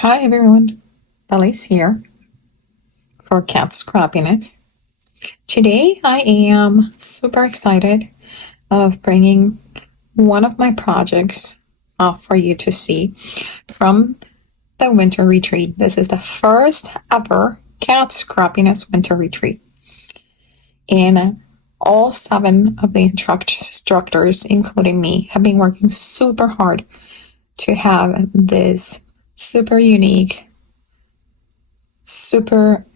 Hi everyone, Dalis here for Cat Scrappiness. Today I am super excited of bringing one of my projects for you to see from the winter retreat. This is the first ever Cat Scrappiness winter retreat. And all 7 of the instructors, including me, have been working super hard to have this super unique, super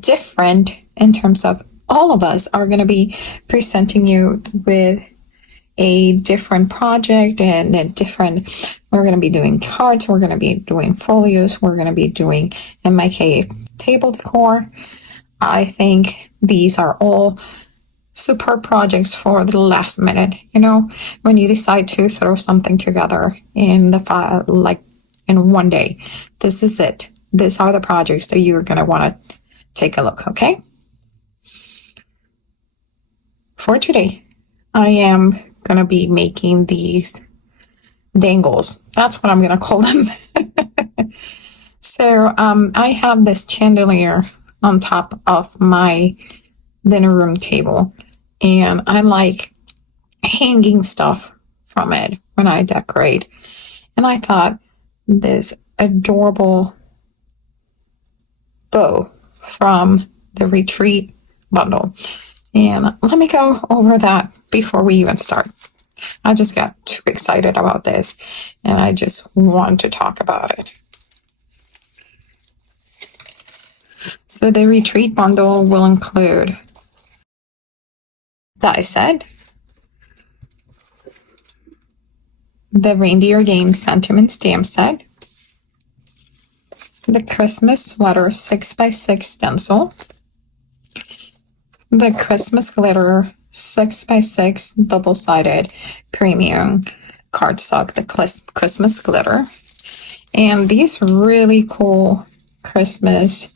different in terms of all of us are going to be presenting you with a different project and a different, we're going to be doing cards, we're going to be doing folios, we're going to be doing MIK table decor. I think these are all super projects for the last minute, when you decide to throw something together in the file, like in one day. This is it. These are the projects that you're going to want to take a look, okay? For today, I am going to be making these dangles. That's what I'm going to call them. So I have this chandelier on top of my dinner room table, and I like hanging stuff from it when I decorate. And I thought this adorable bow from the retreat bundle. And let me go over that before we even start. I just got too excited about this and I just want to talk about it. So the retreat bundle will include die set, the reindeer game sentiment stamp set, the Christmas sweater 6x6 stencil, the Christmas glitter 6x6 double-sided premium cardstock, the Christmas glitter, and these really cool Christmas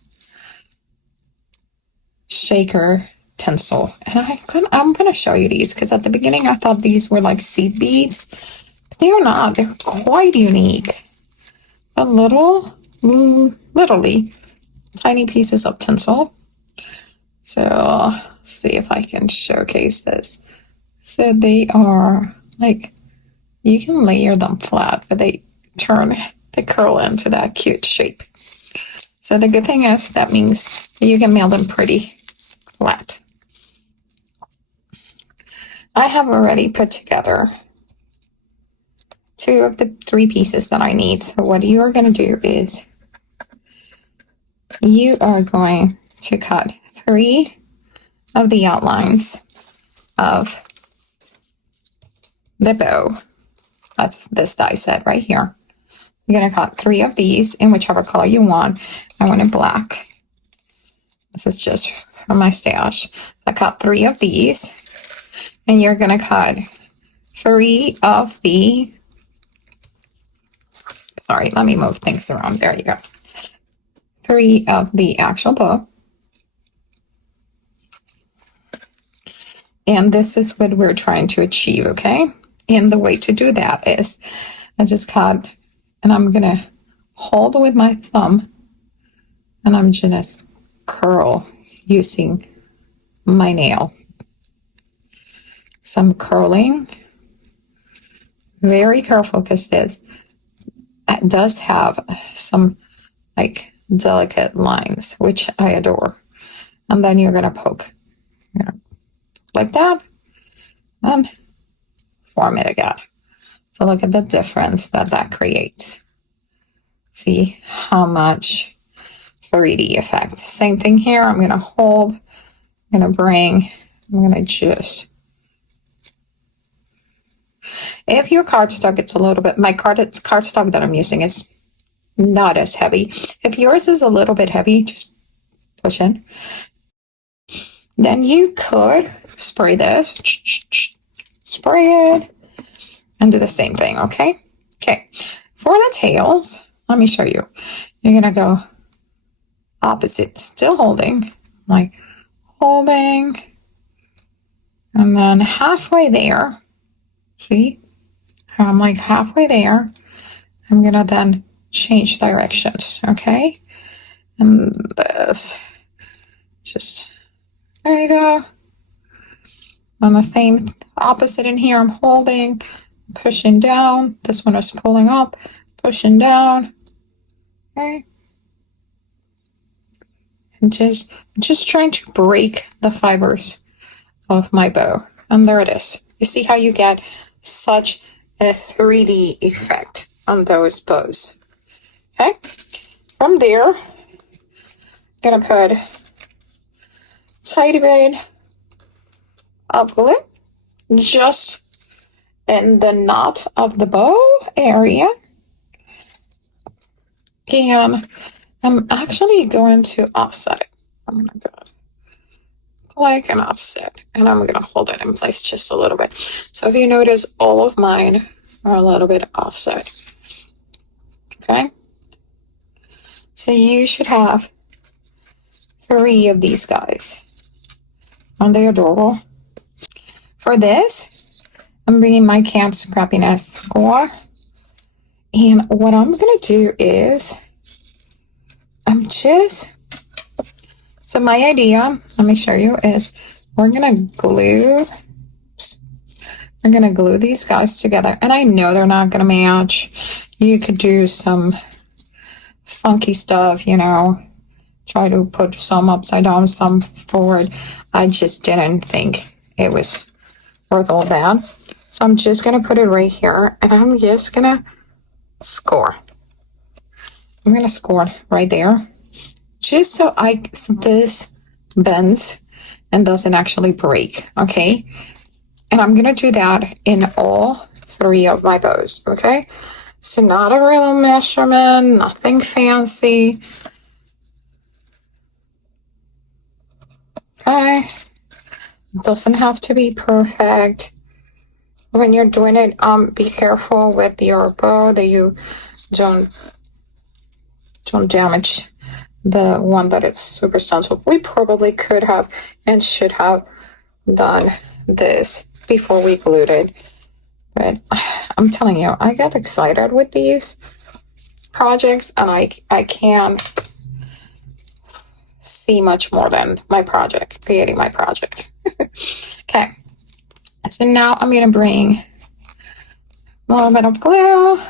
shaker tinsel. And I'm going to show you these because at the beginning I thought these were like seed beads, but they are not. They're quite unique. A literally tiny pieces of tinsel. So let's see if I can showcase this. So they are like, you can layer them flat, but they curl into that cute shape. So the good thing is that means you can mail them pretty flat. I have already put together 2 of the 3 pieces that I need. So what you are going to do is you are going to cut 3 of the outlines of the bow. That's this die set right here. You're going to cut 3 of these in whichever color you want. I want it black. This is just from my stash. I cut 3 of these, and you're going to cut 3 of the, sorry, let me move things around. There you go. 3 of the actual bow. And this is what we're trying to achieve, okay? And the way to do that is I just cut, and I'm going to hold with my thumb, and I'm just curl using my nail. Some curling. Very careful because this does have some like delicate lines, which I adore. And then you're going to poke like that and form it again. So look at the difference that creates. See how much 3D effect. Same thing here. I'm going to hold, I'm going to just, if your cardstock, it's a little bit, my cardstock that I'm using is not as heavy. If yours is a little bit heavy, just push in. Then you could spray this, spray it, and do the same thing, okay? Okay, for the tails, let me show you. You're gonna go opposite, still holding, like holding, and then halfway there, see? I'm like halfway there. I'm gonna then change directions, okay? And this, just, there you go. On the same opposite in here, I'm holding, pushing down. This one is pulling up, pushing down, okay? And just trying to break the fibers of my bow. And there it is. You see how you get such a 3D effect on those bows. Okay? From there, I'm gonna put tiny bit of glue just in the knot of the bow area. And I'm actually going to offset it. I'm gonna go like an offset, and I'm gonna hold it in place just a little bit. So if you notice, all of mine are a little bit offset. Okay, so you should have 3 of these guys. Aren't they adorable? For this, I'm bringing my Camp Scrappiness score, and what I'm gonna do is so my idea, let me show you, is we're gonna glue these guys together. And I know they're not gonna match. You could do some funky stuff, you know, try to put some upside down, some forward. I just didn't think it was worth all that. So I'm just gonna put it right here, and I'm just gonna score. I'm gonna score right there, just so this bends and doesn't actually break, okay? And I'm gonna do that in all 3 of my bows, okay? So not a real measurement, nothing fancy. Okay, it doesn't have to be perfect. When you're doing it, be careful with your bow that you don't damage the one that is super sensitive. We probably could have and should have done this before we glued it, but I'm telling you, I get excited with these projects, and I can't see much more than my project, creating my project. Okay, so now I'm gonna bring a little bit of glue.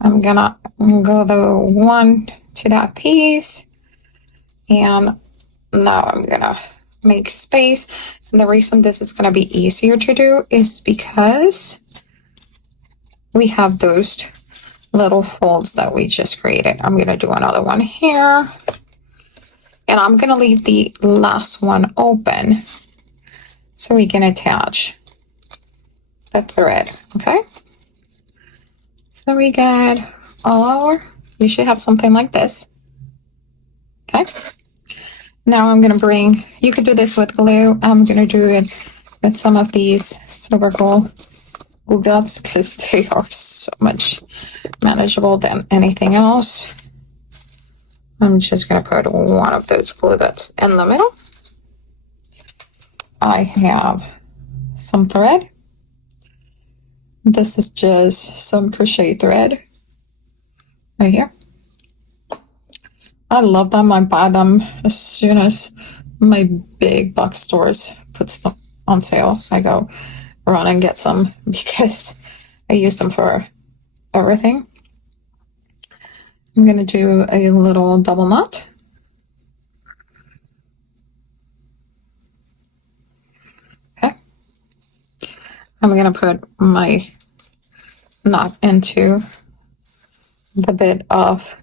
I'm gonna go the one to that piece, and now I'm gonna make space. And the reason this is gonna be easier to do is because we have those little folds that we just created. I'm gonna do another one here, and I'm gonna leave the last one open so we can attach the thread, okay? So we got all you should have something like this, okay? Now I'm gonna bring, you could do this with glue. I'm gonna do it with some of these super cool glue dots because they are so much manageable than anything else. I'm just gonna put one of those glue dots in the middle. I have some thread. This is just some crochet thread right here. I love them. I buy them as soon as my big box stores puts them on sale. I go run and get some because I use them for everything. I'm gonna do a little double knot. Okay. I'm gonna put my knot into the bit of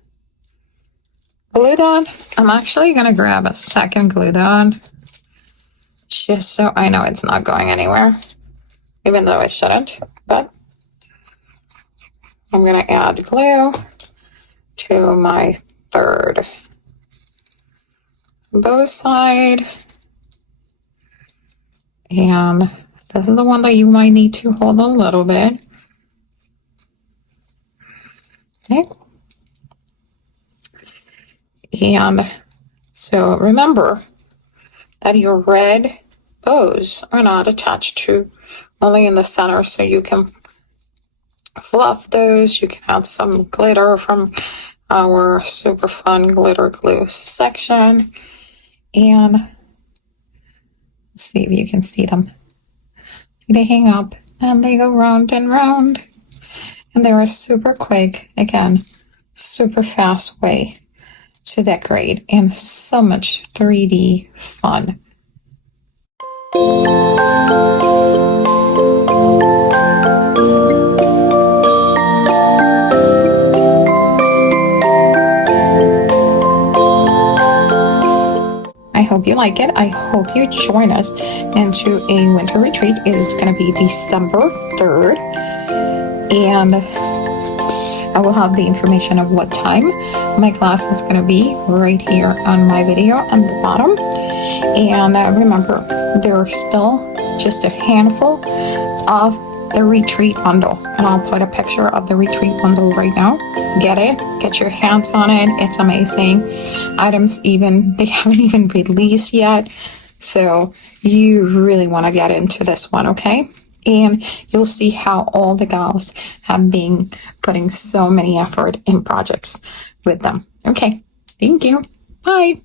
glue dot. I'm actually gonna grab a second glue dot just so I know it's not going anywhere, even though it shouldn't, but I'm gonna add glue to my third bow side, and this is the one that you might need to hold a little bit. Okay. And so remember that your red bows are not attached to only in the center, so you can fluff those. You can add some glitter from our super fun glitter glue section. And let's see if you can see them. They hang up and they go round and round. And they're a super quick, again, super fast way to decorate and so much 3D fun. I hope you like it. I hope you join us into a winter retreat. It is going to be December 3rd. And I will have the information of what time my class is going to be right here on my video on the bottom. And remember, there are still just a handful of the retreat bundle. And I'll put a picture of the retreat bundle right now. Get it. Get your hands on it. It's amazing. Items they haven't even released yet. So you really want to get into this one, okay? And you'll see how all the gals have been putting so many effort in projects with them. Okay, thank you. Bye.